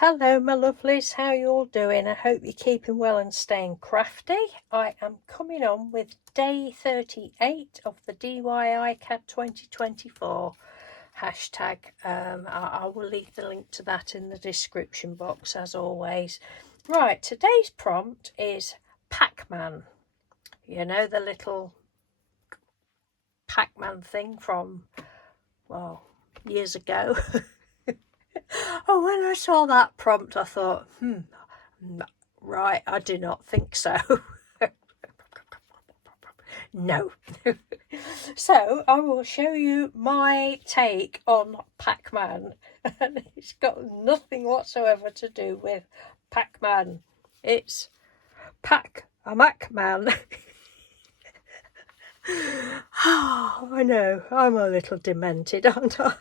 Hello my lovelies, how you all doing? I hope you're keeping well and staying crafty. I am coming on with day 38 of the DIY CAD 2024 hashtag. I will leave the link to that in the description box as always. Right, today's prompt is Pac-man. You know, the little Pac-man thing from, well, years ago. Oh, when I saw that prompt, I thought, right, I do not think so. No. So I will show you my take on Pac-man. And it's got nothing whatsoever to do with Pac-man. It's Pac-a-Mac-man. Oh, I know, I'm a little demented, aren't I?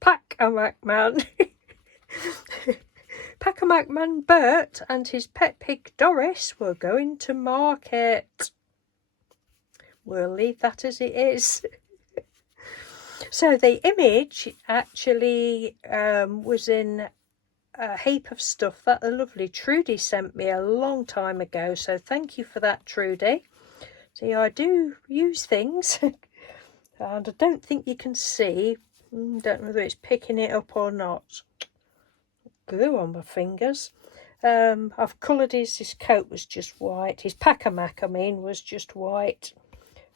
Pac-a-Mac-man. Pac-a-Mac-man Bert and his pet pig Doris were going to market. We'll leave that as it is. So the image actually was in a heap of stuff that the lovely Trudy sent me a long time ago. So thank you for that, Trudy. See, I do use things. And I don't think you can see. Don't know whether it's picking it up or not. Glue on my fingers. I've coloured his coat was just white. His Pac-a-Mac, I mean, was just white.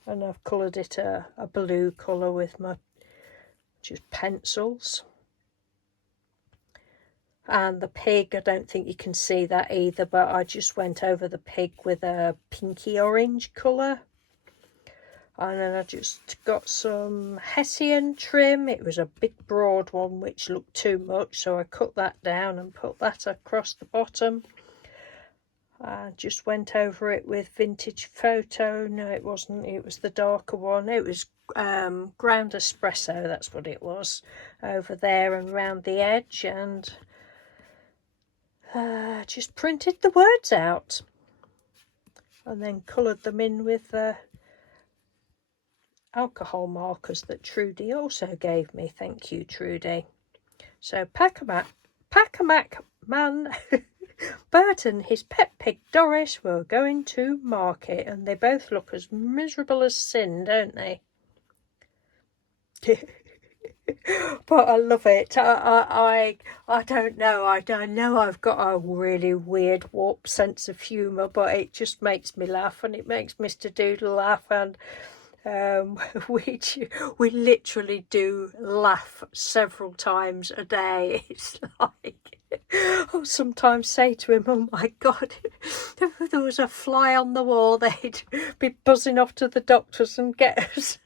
And I've coloured it a blue colour with my just pencils. And the pig, I don't think you can see that either, but I just went over the pig with a pinky orange colour. And then I just got some Hessian trim. It was a big broad one which looked too much, so I cut that down and put that across the bottom. I just went over it with vintage photo. No, it wasn't, it was the darker one. It was ground espresso, that's what it was, over there and round the edge, and just printed the words out and then coloured them in with the alcohol markers that Trudy also gave me. Thank you, Trudy. So Pac-a-Mac-man Bert and his pet pig Doris were going to market, and they both look as miserable as sin, don't they? But I love it. I don't know. I know I've got a really weird warped sense of humour, but it just makes me laugh, and it makes Mr. Doodle laugh, and we literally do laugh several times a day. It's like, I'll sometimes say to him, oh my God, if there was a fly on the wall, they'd be buzzing off to the doctors and get us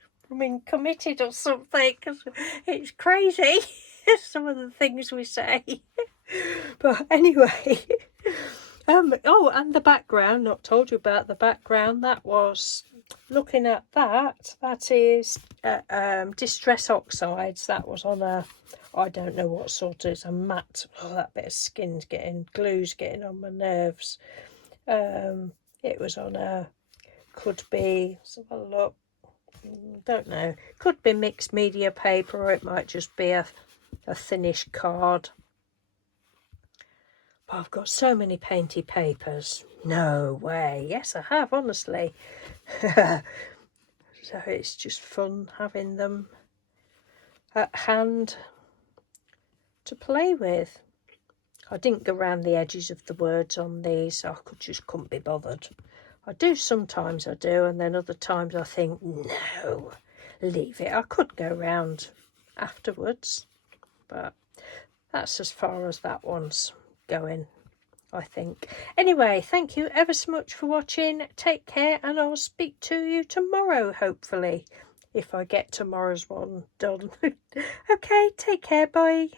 committed or something, because it's crazy, some of the things we say. But anyway, oh, and the background, not told you about the background. That was, looking at that is distress oxides. That was on a, I don't know what sort of, it's a matte. Oh, that bit of skin's glue's getting on my nerves. It was on a, could be, let's have a look, don't know, could be mixed media paper, or it might just be a thinnish card. But I've got so many Painty papers. No way. Yes, I have, honestly. So it's just fun having them at hand to play with. I didn't go around the edges of the words on these. I couldn't be bothered. I do sometimes, I do, and then other times I think, no, leave it. I could go round afterwards, but that's as far as that one's going, I think. Anyway, thank you ever so much for watching. Take care, and I'll speak to you tomorrow, hopefully, if I get tomorrow's one done. Okay, take care, bye.